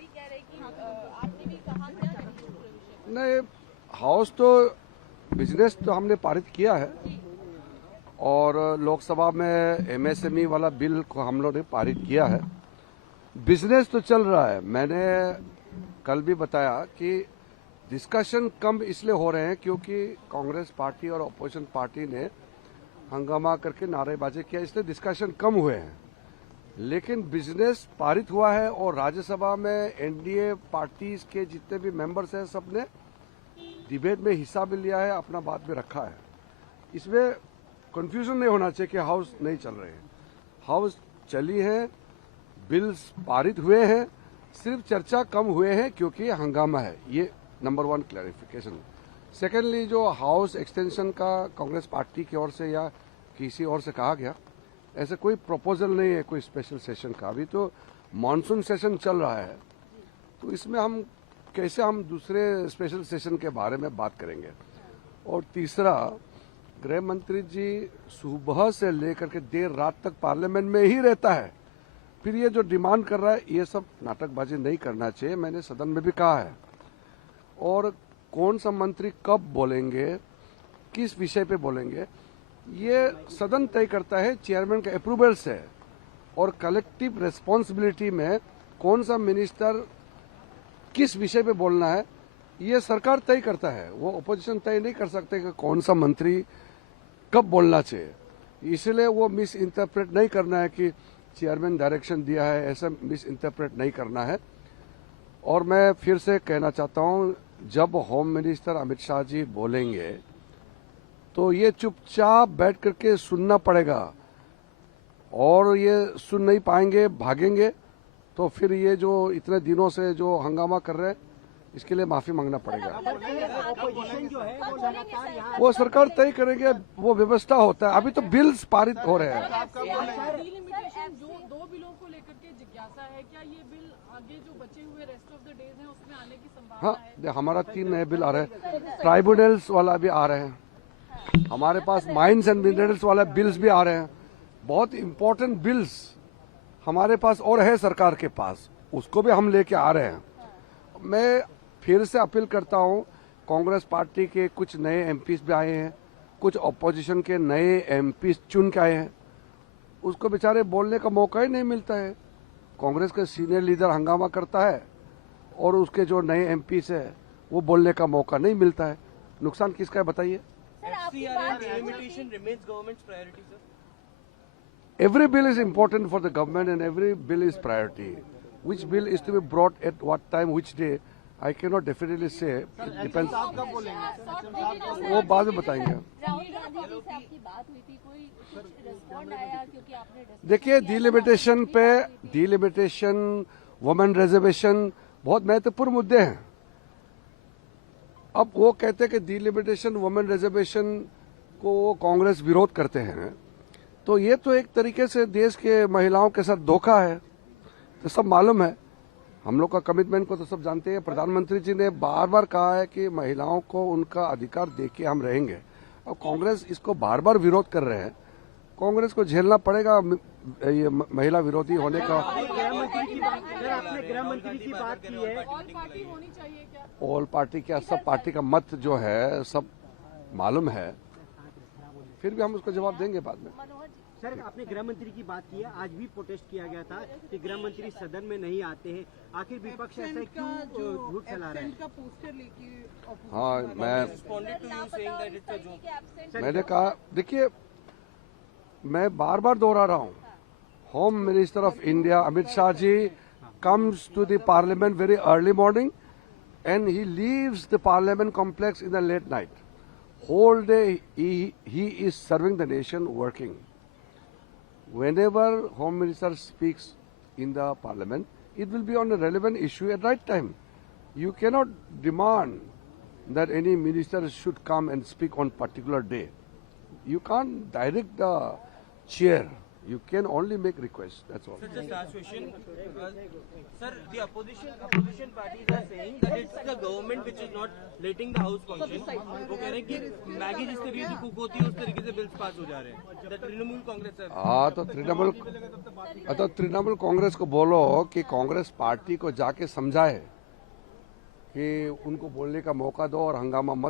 भी कह रहे कि आपने भी कहा क्या नहीं इस पूरे विषय पर? नहीं, हाउस तो बिजनेस तो हमने पारित किया है और लोकसभा में एमएसएमई वाला बिल को हम लोग ने पारित किया है। बिजनेस तो चल रहा है। मैंने कल भी बताया कि डिस्कशन कम इसलिए हो रहे हैं क्योंकि कांग्रेस पार्टी और अपोजिशन पार्टी ने हंगामा करके नारेबाजी किया, इसलिए डिस्कशन कम हुए हैं। लेकिन बिजनेस पारित हुआ है और राज्यसभा में एनडीए पार्टीज के जितने भी मेंबर्स हैं सबने डिबेट में हिस्सा भी लिया है, अपना बात भी रखा है। इसमें कंफ्यूजन नहीं होना चाहिए कि हाउस नहीं चल रहे हैं। हाउस चली है, बिल्स पारित हुए हैं, सिर्फ चर्चा कम हुए हैं क्योंकि हंगामा है। ये नंबर 1 क्लैरिफिकेशन। सेकेंडली, जो हाउस एक्सटेंशन का कांग्रेस पार्टी की ओर से या किसी और से कहा गया, ऐसे कोई प्रपोजल नहीं है कोई स्पेशल सेशन का। अभी तो मानसून सेशन चल रहा है, तो इसमें हम कैसे हम दूसरे स्पेशल सेशन के बारे में बात करेंगे। और तीसरा, गृह मंत्री जी सुबह से लेकर के देर रात तक पार्लियामेंट में ही रहता है, फिर ये जो डिमांड कर रहा है ये सब नाटकबाजी नहीं करना चाहिए। मैंने सदन में भी कहा है। और कौन सा मंत्री कब बोलेंगे, किस विषय पे बोलेंगे, ये सदन तय करता है चेयरमैन के अप्रूवल से। और कलेक्टिव रिस्पॉन्सिबिलिटी में कौन सा मिनिस्टर किस विषय पे बोलना है ये सरकार तय करता है। वो अपोजिशन तय नहीं कर सकते कि कौन सा मंत्री कब बोलना चाहिए। इसलिए वो मिस इंटरप्रेट नहीं करना है कि चेयरमैन डायरेक्शन दिया है, ऐसा मिस इंटरप्रेट नहीं करना है। और मैं फिर से कहना चाहता हूं, जब होम मिनिस्टर अमित शाह जी बोलेंगे तो ये चुपचाप बैठ करके सुनना पड़ेगा। और ये सुन नहीं पाएंगे, भागेंगे, तो फिर ये जो इतने दिनों से जो हंगामा कर रहे हैं इसके लिए माफी मांगना पड़ेगा। वो सरकार तय करेंगे, वो व्यवस्था होता है। अभी तो बिल्स पारित हो रहे हैं। डिलिमिटेशन जो 2 बिलों को लेकर के जिज्ञासा है, क्या ये बिल आगे जो बचे हुए रेस्ट ऑफ द डेज हैं उसमें आने की संभावना हाँ, है? हमारा 3 नए बिल आ रहे हैं। ट्राइब्यूनल्स वाला भी आ रहे हैं, हमारे पास माइंस एंड मिनरल्स वाला बिल्स भी आ रहे हैं। बहुत इंपॉर्टेंट बिल्स हमारे पास और है सरकार के पास, उसको भी हम लेके आ रहे हैं। मैं फिर से अपील करता हूं, कांग्रेस पार्टी के कुछ नए एमपीज भी आए हैं, कुछ अपोजिशन के नए एमपीज चुन के आए हैं, उसको बेचारे बोलने का मौका ही नहीं मिलता है। कांग्रेस का सीनियर लीडर हंगामा करता है और उसके जो नए एमपीज है वो बोलने का मौका नहीं मिलता है। नुकसान किसका है बताइए? Every bill is important for the government and every bill is priority. Which bill is to be brought at what time, which day, I cannot definitely say. It depends. वो बाद में बताएंगे। राहुल गांधी जी से आपकी बात हुई थी, कोई कुछ रिस्पॉन्ड आया? क्योंकि आपने देखिए, डिलिमिटेशन, वुमेन रिजर्वेशन बहुत महत्वपूर्ण मुद्दे हैं। अब वो कहते हैं कि डिलिमिटेशन, वुमेन रिजर्वेशन को कांग्रेस विरोध करते हैं, तो ये तो एक तरीके से देश के महिलाओं के साथ धोखा है। तो सब मालूम है, हम लोग का कमिटमेंट को तो सब जानते हैं। प्रधानमंत्री जी ने बार बार कहा है कि महिलाओं को उनका अधिकार देके हम रहेंगे। अब कांग्रेस इसको बार बार विरोध कर रहे हैं, कांग्रेस को झेलना पड़ेगा ये महिला विरोधी होने का। आपने गृह मंत्री की बात की है, ऑल पार्टी होनी चाहिए क्या? ऑल पार्टी क्या, सब पार्टी का मत जो है सब मालूम है, फिर भी हम उसको जवाब देंगे बाद में। सर आपने गृह मंत्री की बात की है, आज भी प्रोटेस्ट किया गया था कि गृह मंत्री सदन में नहीं आते हैं। आखिर विपक्ष ऐसा क्यों झूठ फैला रहा है? हाँ, मैंने कहा, देखिए मैं बार बार दोहरा रहा हूँ, home minister of India Amit Shah ji comes to the parliament very early morning and he leaves the parliament complex in the late night. Whole day he is serving the nation, working. Whenever Home Minister speaks in the parliament, it will be on a relevant issue at right time. You cannot demand that any minister should come and speak on particular day. You can't direct the chair. You can only make requests. That's all. Sir, just last question. Sir, the opposition parties are saying that it's the government which is not letting the house function. वो कह रहे हैं कि Maggi जिस तरीके से cook होती है उस तरीके से बिल्स पास हो जा रहे हैं. The तृणमूल कांग्रेस है. हाँ तो तृणमूल कांग्रेस को बोलो कि कांग्रेस पार्टी को जाके समझाए कि उनको बोलने का मौका दो और हंगामा मत